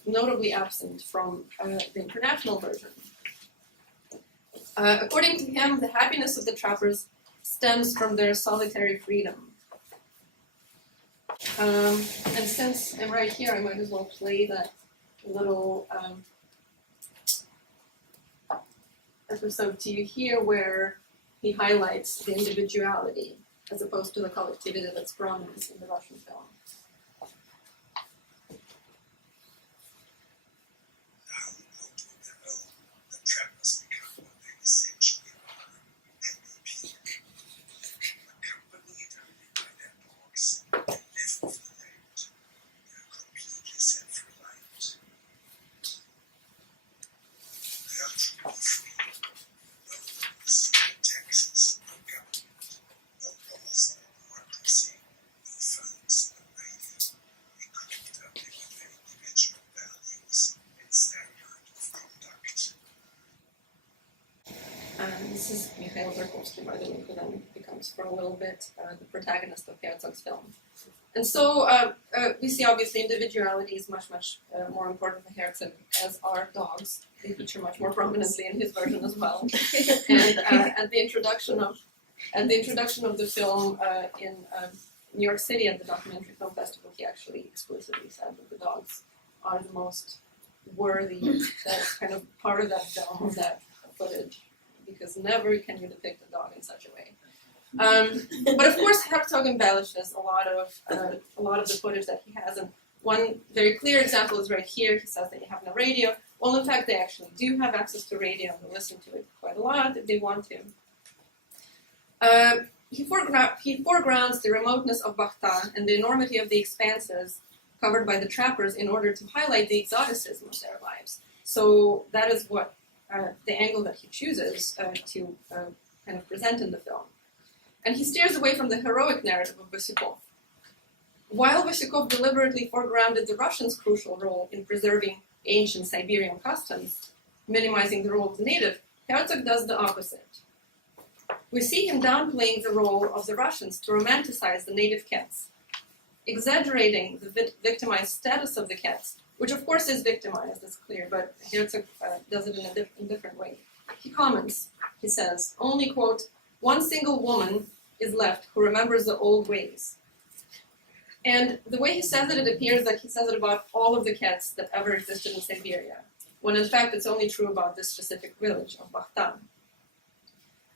notably absent from the international version. According to him, the happiness of the trappers stems from their solitary freedom. And since I'm right here, I might as well play that little episode to you here where he highlights the individuality as opposed to the collectivity that's prominent in the Russian film. This is Mikhail Berkovsky, by the way, who then becomes for a little bit the protagonist of Herzog's film. And so we see obviously individuality is much more important for Herzog, as are dogs. They feature much more prominently in his version as well. And at the introduction of the film in New York City at the Documentary Film Festival, he actually explicitly said that the dogs are the most worthy, that's kind of part of that film, that footage, because never can you depict a dog in such a way. But of course, Herzog embellishes a lot of the footage that he has, and one very clear example is right here. He says that you have no radio. Well, in fact, they actually do have access to radio, and they listen to it quite a lot if they want to. He foregrounds the remoteness of Bakhta and the enormity of the expanses covered by the trappers in order to highlight the exoticism of their lives. So that is what the angle that he chooses to kind of present in the film. And he steers away from the heroic narrative of Vasukov. While Vasukov deliberately foregrounded the Russians' crucial role in preserving ancient Siberian customs, minimizing the role of the native, Herzog does the opposite. We see him downplaying the role of the Russians to romanticize the native Kets, exaggerating the victimized status of the Kets, which of course is victimized, it's clear, but Herzog does it in a different way. He comments, he says, only, quote, one single woman is left who remembers the old ways. And the way he says it, it appears that he says it about all of the Kets that ever existed in Siberia, when in fact it's only true about this specific village of Bakhta.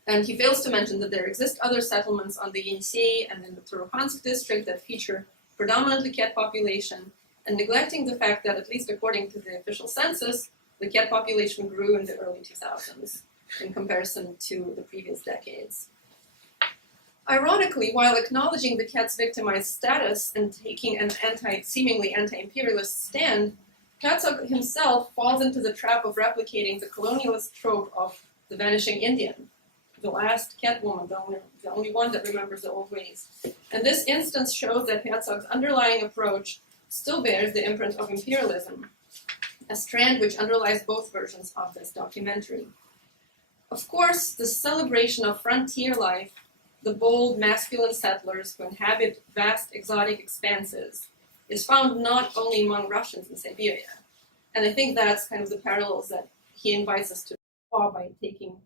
And he fails to mention that there exist other settlements on the Yenisei and in the Turukhansk district that feature predominantly Ket population, and neglecting the fact that, at least according to the official census, the Ket population grew in the early 2000s in comparison to the previous decades. Ironically, while acknowledging the Ket's victimized status and taking an seemingly anti-imperialist stand, Herzog himself falls into the trap of replicating the colonialist trope of the vanishing Indian, the last Catwoman, the only one that remembers the old ways. And this instance shows that Herzog's underlying approach still bears the imprint of imperialism, a strand which underlies both versions of this documentary. Of course, the celebration of frontier life, the bold masculine settlers who inhabit vast exotic expanses, is found not only among Russians in Siberia. And I think that's kind of the parallels that he invites us to draw by taking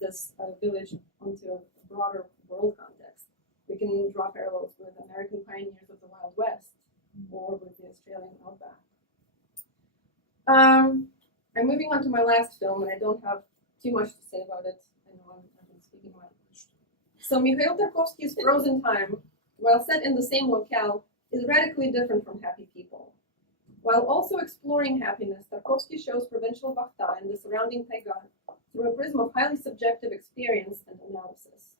this village onto a broader world context. We can draw parallels with American pioneers of the Wild West or with the Australian outback. I'm moving on to my last film, and I don't have too much to say about it. I know I've been speaking a lot. So Mikhail Tarkovsky's Frozen Time, while set in the same locale, is radically different from Happy People. While also exploring happiness, Tarkovsky shows provincial Bakhta and the surrounding taiga through a prism of highly subjective experience and analysis.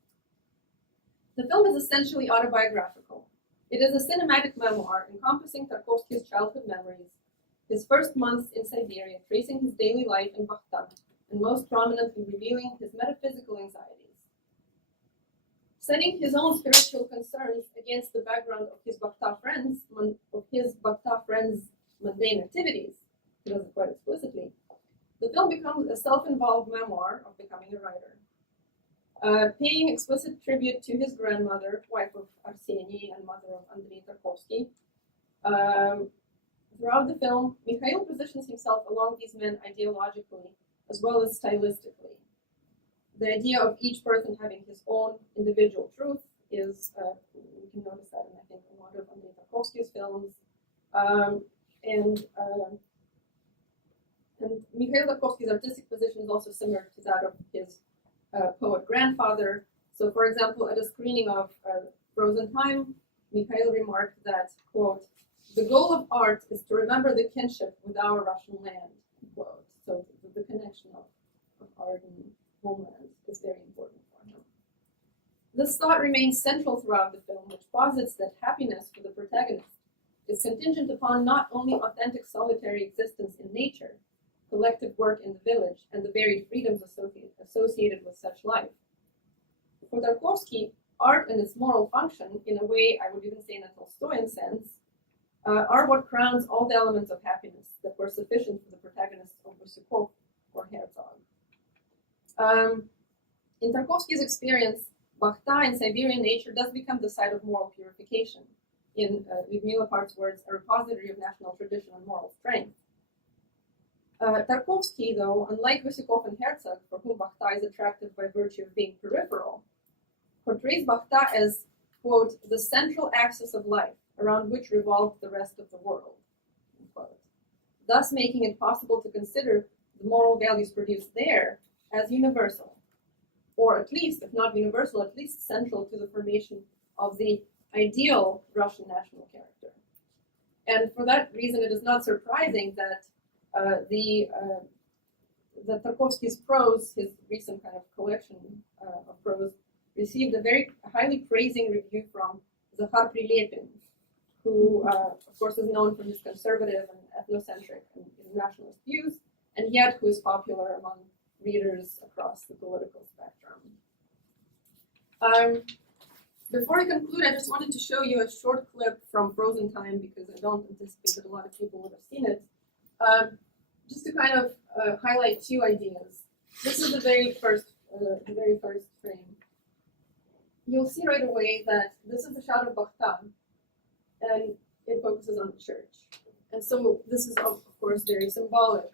The film is essentially autobiographical. It is a cinematic memoir encompassing Tarkovsky's childhood memories, his first months in Siberia, tracing his daily life in Bakhta, and most prominently revealing his metaphysical anxieties. Setting his own spiritual concerns against the background of his Bakhta friends' mundane activities, he does it quite explicitly, the film becomes a self-involved memoir of becoming a writer. Paying explicit tribute to his grandmother, wife of Arseny and mother of Andrei Tarkovsky. Throughout the film, Mikhail positions himself along these men ideologically as well as stylistically. The idea of each person having his own individual truth is, you can notice that in, I think, a lot of Andrei Tarkovsky's films. And Mikhail Tarkovsky's artistic position is also similar to that of his poet grandfather. So, for example, at a screening of Frozen Time, Mikhail remarked that, quote, "The goal of art is to remember the kinship with our Russian land," quote. So the connection of art and homeland is very important for him. This thought remains central throughout the film, which posits that happiness for the protagonist is contingent upon not only authentic solitary existence in nature, collective work in the village, and the varied freedoms associated with such life. For Tarkovsky, art and its moral function, in a way I would even say in a Tolstoyan sense, are what crowns all the elements of happiness that were sufficient for the protagonists of Russikov or Herzog. In Tarkovsky's experience, Bakhta in Siberian nature does become the site of moral purification. In Lyudmila Part's words, a repository of national tradition and moral strength. Tarkovsky, though, unlike Russikov and Herzog, for whom Bakhta is attractive by virtue of being peripheral, portrays Bakhta as, quote, the central axis of life, around which revolved the rest of the world, unquote, thus making it possible to consider the moral values produced there as universal, or at least, if not universal, at least central to the formation of the ideal Russian national character. And for that reason, it is not surprising that that Tarkovsky's prose, his recent kind of collection of prose, received a very highly praising review from Zakhar Prilepin, who, of course, is known for his conservative and ethnocentric and nationalist views, and yet who is popular among readers across the political spectrum. Before I conclude, I just wanted to show you a short clip from Frozen Time because I don't anticipate that a lot of people would have seen it. Just to kind of highlight two ideas. This is the very first frame. You'll see right away that this is the shot of Bakhta, and it focuses on the church. And so this is, of course, very symbolic.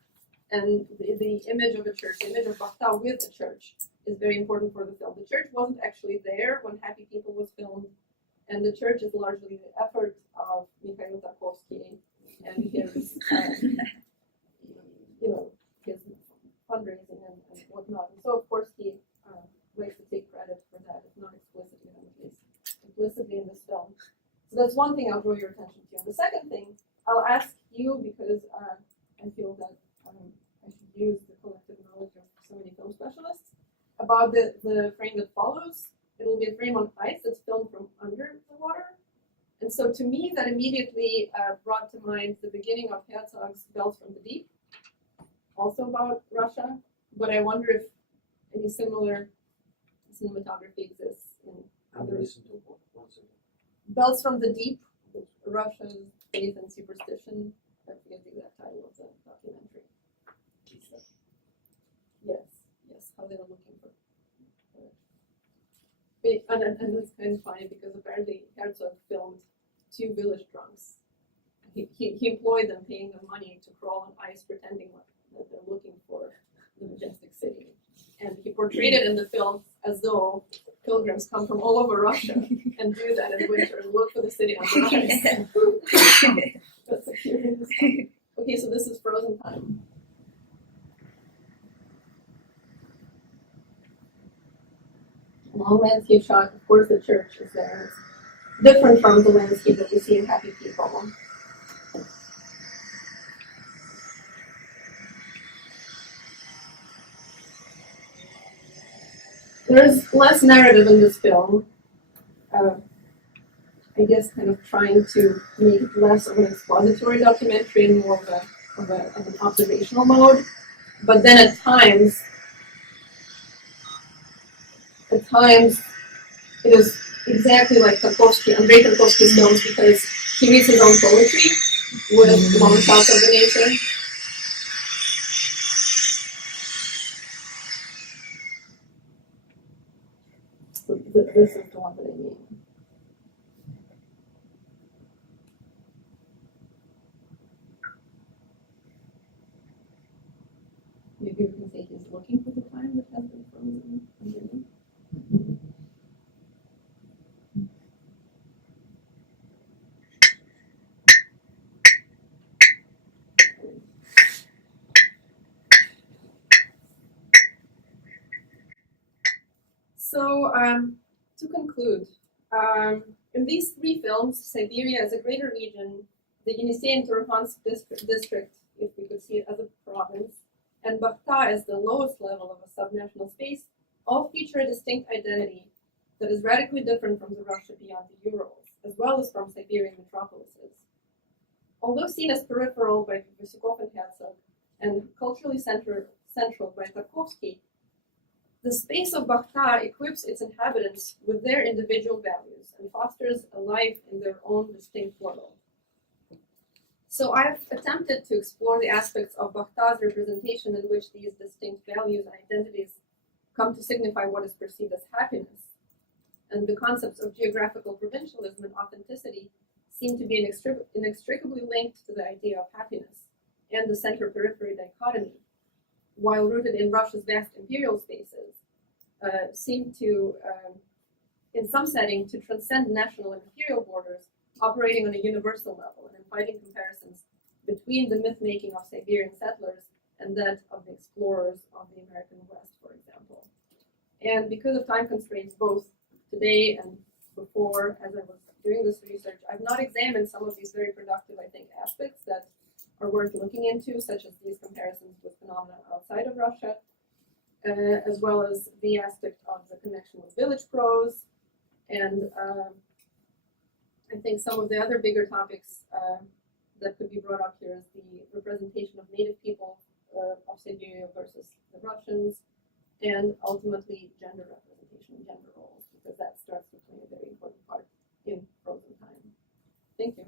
And the image of a church, the image of Bakhta with a church, is very important for the film. The church wasn't actually there when Happy People was filmed, and the church is largely the effort of Mikhail Tarkovsky and his, his fundraising and whatnot. And so, of course, he likes to take credit for that, if not explicitly, then at least implicitly in this film. So that's one thing I'll draw your attention to. And the second thing, I'll ask you, because I feel that I should use the collective knowledge of so many film specialists, about the frame that follows. It will be a frame on ice that's filmed from under the water. And And so to me, that immediately brought to mind the beginning of Herzog's Bells from the Deep, also about Russia. But I wonder if any similar cinematography exists in other. Bells from the Deep, Russia's faith and superstition. I forget the exact title of the documentary. Yes, how they were looking for. And it's kind of funny because apparently Herzog filmed 2 village drunks. He employed them, paying them money to crawl on ice, pretending that they're looking for the majestic city. And he portrayed it in the film as though pilgrims come from all over Russia and do that in winter and look for the city on the ice. That's a curious one. Okay, so this is Frozen Time. Long landscape shot, of course the church is there. It's different from the landscape that we see in Happy People. There's less narrative in this film. I guess kind of trying to make it less of an expository documentary and more of an observational mode. But then at times it is exactly like Tarkovsky, Andrei Tarkovsky's films, because he reads his own poetry with long shots of the nature. So this is the one that I mean. Maybe we can say he's looking for the time that has been frozen underneath. So, to conclude, in these 3 films, Siberia as a greater region, the Yenisei and Turkhansk district, if we could see it as a province, and Bakhta as the lowest level of a subnational space, all feature a distinct identity that is radically different from the Russia beyond the Urals, as well as from Siberian metropolises. Although seen as peripheral by Vasukov and Herzog, and culturally central by Tarkovsky, the space of Bakhta equips its inhabitants with their individual values and fosters a life in their own distinct world. So I've attempted to explore the aspects of Bakhta's representation in which these distinct values and identities come to signify what is perceived as happiness. And the concepts of geographical provincialism and authenticity seem to be inextricably linked to the idea of happiness and the center-periphery dichotomy, while rooted in Russia's vast imperial spaces, seem to, in some setting, to transcend national and imperial borders, operating on a universal level and inviting comparisons between the myth-making of Siberian settlers and that of the explorers of the American West, for example. And because of time constraints, both today and before, as I was doing this research, I've not examined some of these very productive, I think, aspects that are worth looking into, such as these comparisons with phenomena outside of Russia, as well as the aspect of the connection with village prose. And I think some of the other bigger topics that could be brought up here is the representation of native people of Siberia versus the Russians, and ultimately gender representation and gender roles, because that starts to play a very important part in Frozen Time. Thank you.